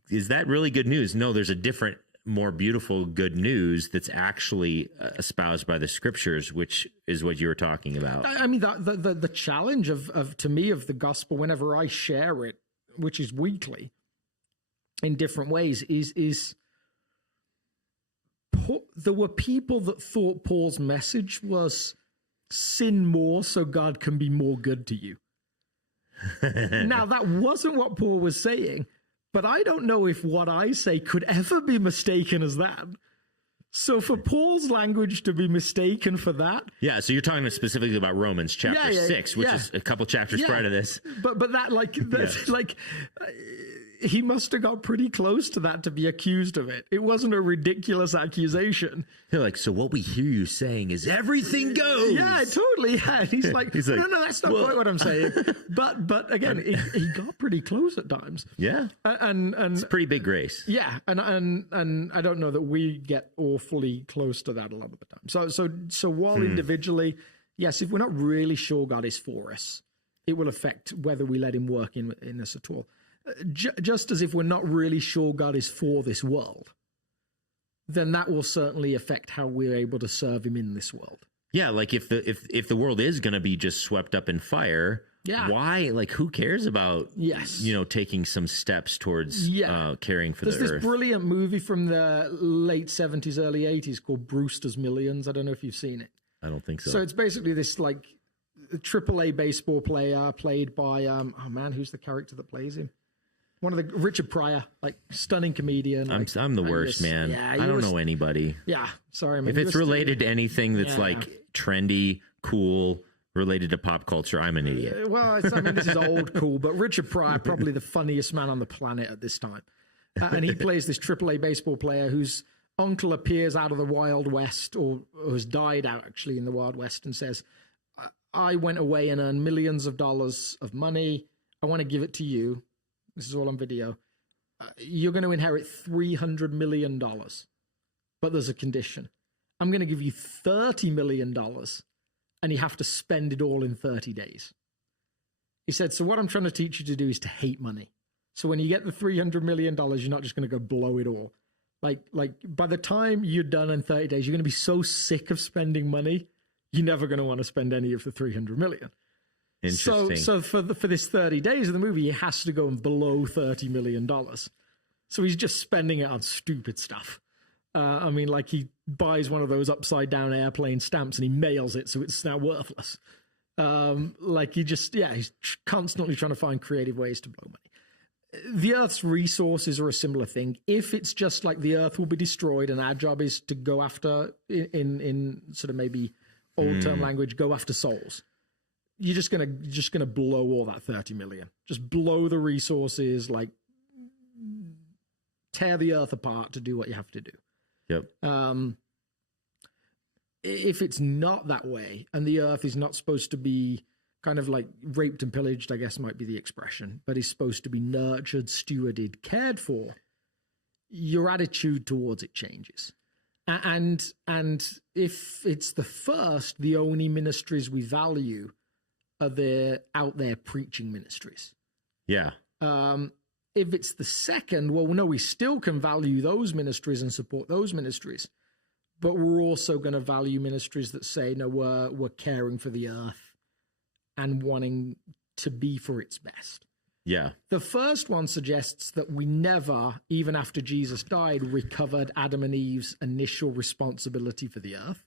is that really good news? No, there's a different, more beautiful good news that's actually espoused by the scriptures, which is what you were talking about. I mean, the challenge of to me of the gospel, whenever I share it, which is weekly in different ways, is there were people that thought Paul's message was sin more so God can be more good to you. Now, that wasn't what Paul was saying. But I don't know if what I say could ever be mistaken as that. So for Paul's language to be mistaken for that. Yeah, so you're talking specifically about Romans chapter 6, which is a couple chapters prior to this. But that, like, that's like, he must have got pretty close to that to be accused of it. It wasn't a ridiculous accusation. They're like, so what we hear you saying is everything goes. Yeah, totally. Yeah. He's like, no, that's not quite what I'm saying. But again, he got pretty close at times. Yeah. And it's pretty big grace. Yeah. And I don't know that we get awfully close to that a lot of the time. So while individually, yes, if we're not really sure God is for us, it will affect whether we let him work in us at all. Just as if we're not really sure God is for this world, then that will certainly affect how we're able to serve him in this world. Yeah, like if the world is going to be just swept up in fire, why? Like, who cares about taking some steps towards caring for the earth? There's this brilliant movie from the late 70s, early 80s called Brewster's Millions. I don't know if you've seen it. I don't think so. So it's basically this like AAA baseball player played by who's the character that plays him? One of the Richard Pryor, like stunning comedian. Like, I'm the worst, man. Yeah, I don't know anybody. Yeah, sorry. I mean, if it's related to anything that's like trendy, cool, related to pop culture, I'm an idiot. Well, I mean, this is old cool, but Richard Pryor, probably the funniest man on the planet at this time. And he plays this AAA baseball player whose uncle appears out of the Wild West, or has died out actually in the Wild West, and says, I went away and earned millions of dollars of money. I want to give it to you. This is all on video. You're going to inherit $300 million, but there's a condition. I'm going to give you $30 million, and you have to spend it all in 30 days. He said, so what I'm trying to teach you to do is to hate money. So when you get the $300 million, you're not just going to go blow it all. Like by the time you're done in 30 days, you're going to be so sick of spending money, you're never going to want to spend any of the $300 million. Interesting. So for this 30 days of the movie, he has to go below $30 million. So he's just spending it on stupid stuff. I mean, like he buys one of those upside down airplane stamps and he mails it, so it's now worthless. Like he's constantly trying to find creative ways to blow money. The Earth's resources are a similar thing. If it's just like the Earth will be destroyed and our job is to go after, in sort of maybe old term language, go after souls. You're just gonna blow all that 30 million. Just blow the resources, like tear the Earth apart to do what you have to do. Yep. If it's not that way, and the Earth is not supposed to be kind of like raped and pillaged, I guess might be the expression, but is supposed to be nurtured, stewarded, cared for, your attitude towards it changes. And if it's the first, the only ministries we value are the out there preaching ministries. Yeah. If it's the second, well, no, we still can value those ministries and support those ministries, but we're also going to value ministries that say, no, we're caring for the earth and wanting to be for its best. Yeah. The first one suggests that we never, even after Jesus died, recovered Adam and Eve's initial responsibility for the earth.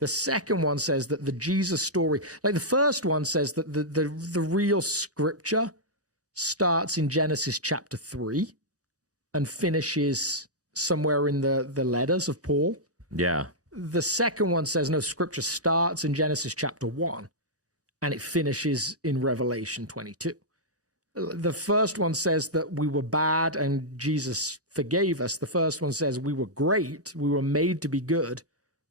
The second one says that the Jesus story, like the first one says that the real scripture starts in Genesis chapter 3 and finishes somewhere in the letters of Paul. Yeah. The second one says, no, scripture starts in Genesis chapter 1 and it finishes in Revelation 22. The first one says that we were bad and Jesus forgave us. The first one says we were great, we were made to be good,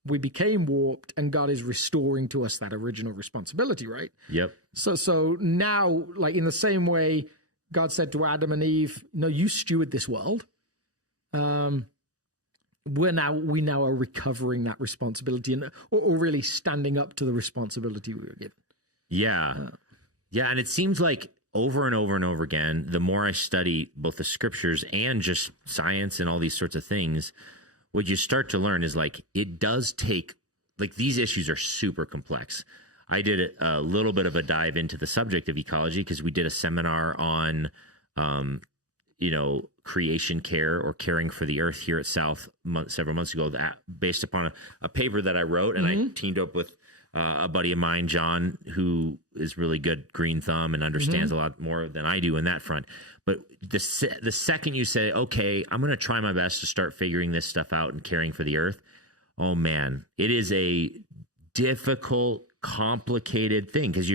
we became warped, and God is restoring to us that original responsibility, right? Yep. So now, like in the same way God said to Adam and Eve, no, you steward this world. We now are recovering that responsibility or really standing up to the responsibility we were given. Yeah. Yeah. And it seems like over and over and over again, the more I study both the scriptures and just science and all these sorts of things, what you start to learn is like, it does take, like these issues are super complex. I did a little bit of a dive into the subject of ecology because we did a seminar on, creation care or caring for the earth here at South several months ago, that based upon a paper that I wrote, and I teamed up with a buddy of mine, John, who is really good green thumb and understands a lot more than I do in that front. But the second you say, okay, I'm going to try my best to start figuring this stuff out and caring for the earth, oh man, it is a difficult, complicated thing because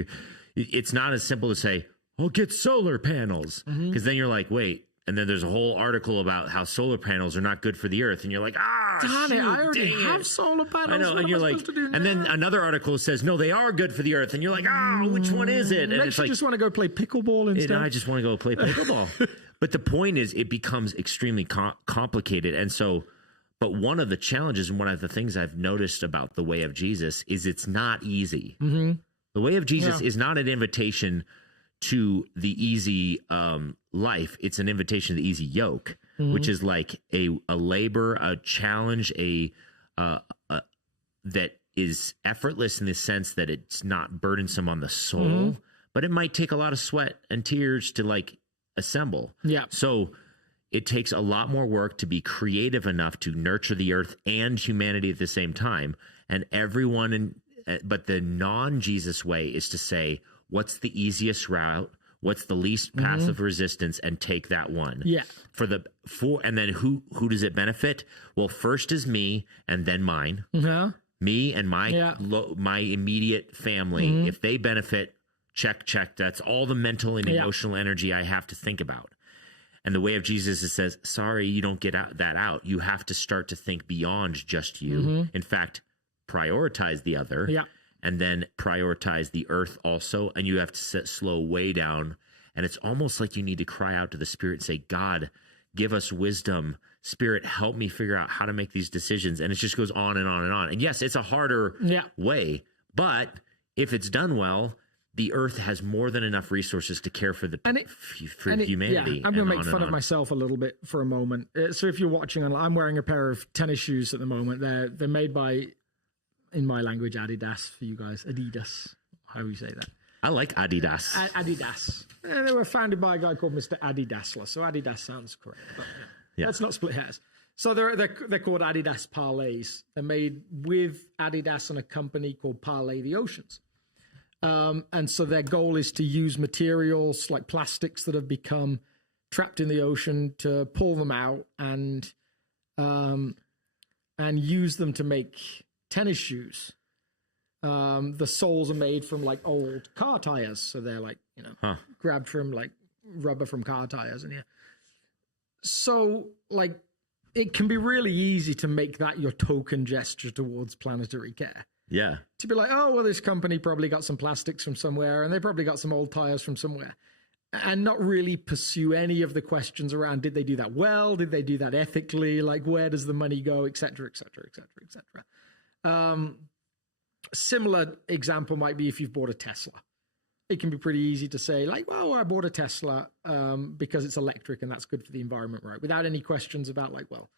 it's not as simple to say, oh, get solar panels, because then you're like, wait, and then there's a whole article about how solar panels are not good for the earth, and you're like, darn it, I already have solar panels. I know, and you're like, and then another article says, no, they are good for the earth, and you're like, which one is it? And it's like, just want to go play pickleball instead. And I just want to go play pickleball. But the point is, it becomes extremely complicated, and so. But one of the challenges and one of the things I've noticed about the way of Jesus is it's not easy. The way of Jesus is not an invitation to the easy life. It's an invitation to the easy yoke, which is like a labor, a challenge, that is effortless in the sense that it's not burdensome on the soul, but it might take a lot of sweat and tears to like assemble. Yeah. So it takes a lot more work to be creative enough to nurture the earth and humanity at the same time. And but the non-Jesus way is to say, what's the easiest route? What's the least passive resistance, and take that one. Yeah. And then who does it benefit? Well, first is me, and then mine. Me and my immediate family. If they benefit, check. That's all the mental and emotional energy I have to think about. And the way of Jesus, it says, sorry, you don't get that out. You have to start to think beyond just you. In fact, prioritize the other. Yeah. And then prioritize the earth also. And you have to slow way down. And it's almost like you need to cry out to the Spirit and say, God, give us wisdom. Spirit, help me figure out how to make these decisions. And it just goes on and on and on. And yes, it's a harder way. But if it's done well, the earth has more than enough resources to care for humanity. I'm going to make fun of myself a little bit for a moment. So if you're watching, I'm wearing a pair of tennis shoes at the moment. They're made by, in my language, Adidas for you guys. Adidas, how do you say that? I like Adidas. Adidas. And they were founded by a guy called Mr. Adi Dassler. So Adidas sounds correct. But let's not split hairs. So they're called Adidas Parlays. They're made with Adidas and a company called Parlay the Oceans. And so their goal is to use materials like plastics that have become trapped in the ocean to pull them out and use them to make tennis shoes. The soles are made from like old car tires, so they're like grabbed from like rubber from car tires, and so like it can be really easy to make that your token gesture towards planetary care. Yeah. To be like, oh, well, this company probably got some plastics from somewhere and they probably got some old tires from somewhere, and not really pursue any of the questions around, did they do that well? Did they do that ethically? Like, where does the money go? Et cetera, et cetera, et cetera, et cetera. Similar example might be if you've bought a Tesla. It can be pretty easy to say like, well, I bought a Tesla because it's electric and that's good for the environment, right? Without any questions about like, well,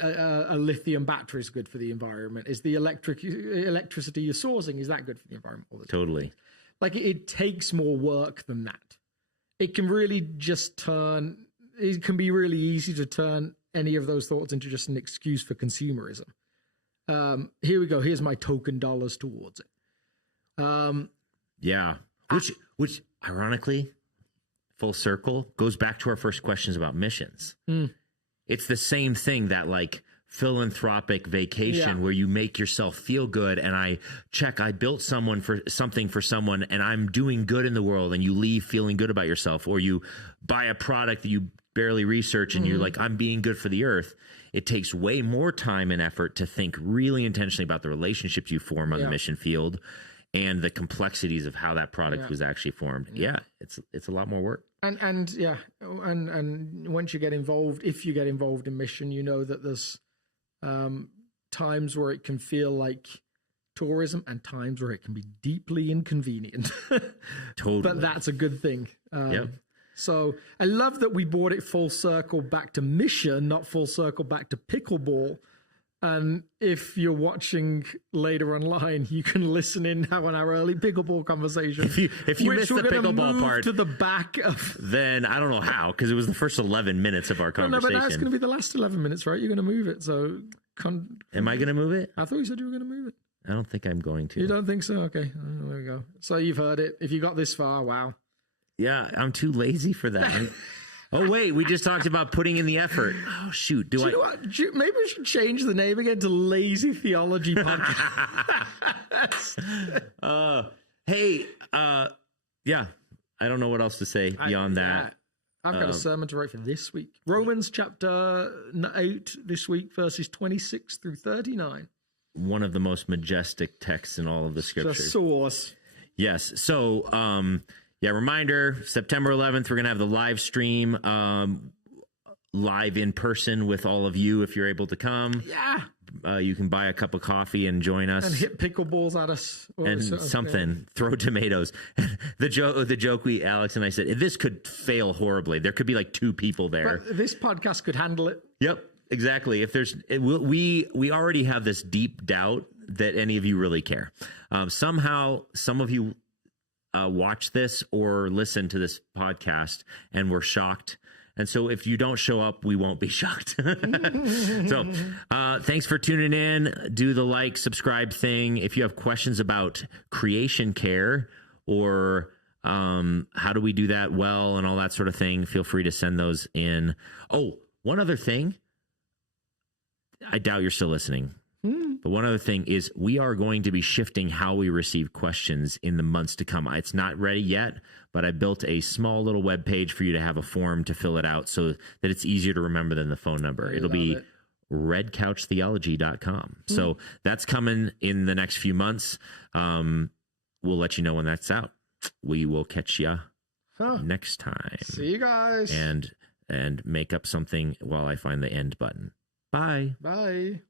a lithium battery is good for the environment. Is the electricity you're sourcing, is that good for the environment? All the time? Totally. Like it takes more work than that. It can really it can be really easy to turn any of those thoughts into just an excuse for consumerism. Here we go. Here's my token dollars towards it. Yeah. Which ironically, full circle, goes back to our first questions about missions. It's the same thing, that like philanthropic vacation where you make yourself feel good, and I built something for someone and I'm doing good in the world, and you leave feeling good about yourself, or you buy a product that you barely research and you're like, I'm being good for the earth. It takes way more time and effort to think really intentionally about the relationships you form on the mission field and the complexities of how that product was actually formed. Yeah, it's a lot more work. And once you get involved, if you get involved in mission, you know that there's times where it can feel like tourism and times where it can be deeply inconvenient. Totally. But that's a good thing. So I love that we brought it full circle back to mission, not full circle back to pickleball. And if you're watching later online, you can listen in now on our early pickleball conversation. If you missed the pickleball part to the back of, then I don't know how, because it was the first 11 minutes of our conversation. No, but that's going to be the last 11 minutes, right? You're going to move it. So, am I going to move it? I thought you said you were going to move it. I don't think I'm going to. You don't think so? Okay, there we go. So you've heard it. If you got this far, wow. Yeah, I'm too lazy for that. Oh, wait, we just talked about putting in the effort. Oh, shoot. Do you know what? Maybe we should change the name again to Lazy Theology Podcast. Yeah, I don't know what else to say beyond that. I've got a sermon to write for this week. Romans chapter 8 this week, verses 26 through 39. One of the most majestic texts in all of the scriptures. The source. Yes. So, reminder, September 11th, we're going to have the live stream live in person with all of you if you're able to come. Yeah. You can buy a cup of coffee and join us. And hit pickleballs at us. And something. Throw tomatoes. The joke Alex and I said, this could fail horribly. There could be like 2 people there. But this podcast could handle it. Yep, exactly. If we already have this deep doubt that any of you really care. Somehow, some of you watch this or listen to this podcast and we're shocked. And so if you don't show up, we won't be shocked. So thanks for tuning in. Do the subscribe thing. If you have questions about creation care or how do we do that well and all that sort of thing, feel free to send those in. Oh, one other thing. I doubt you're still listening. But one other thing is we are going to be shifting how we receive questions in the months to come. It's not ready yet, but I built a small little web page for you to have a form to fill it out so that it's easier to remember than the phone number. It'll be redcouchtheology.com. So that's coming in the next few months. We'll let you know when that's out. We will catch you next time. See you guys. And make up something while I find the end button. Bye. Bye.